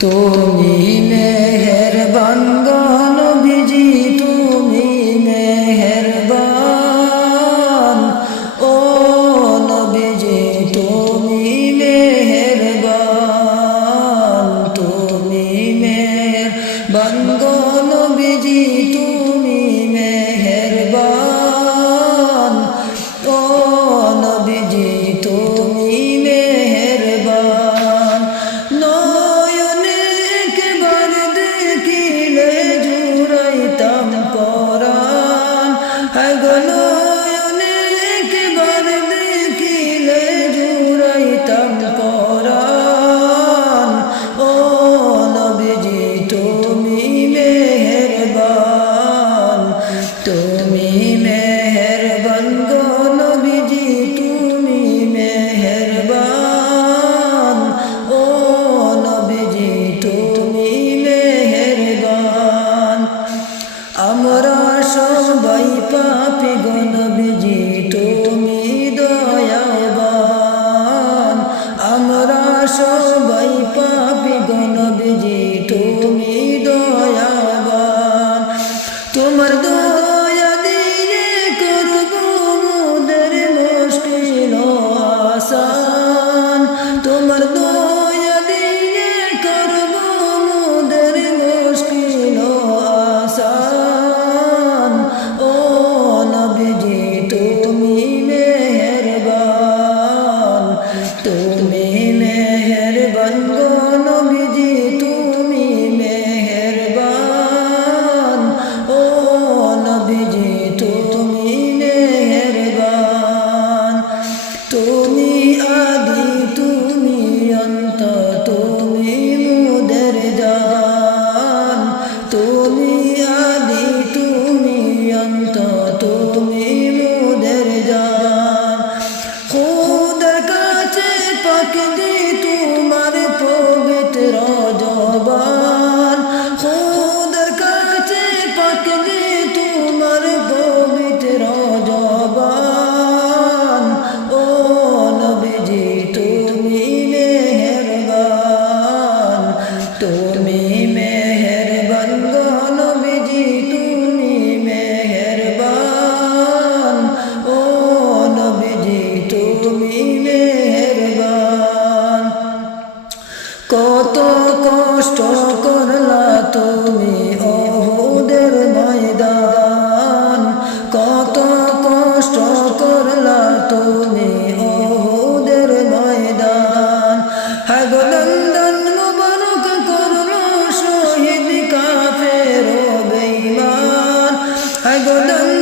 多你。গলো সবাই পাপে গণ কত কষ্ট করলা তুমি ওদের ময়দান। কত কষ্ট করলা তুমি ওদের ময়দান। হগনন্দন মুবারক করল শহীদ কাফের বেইমান হগনন্দন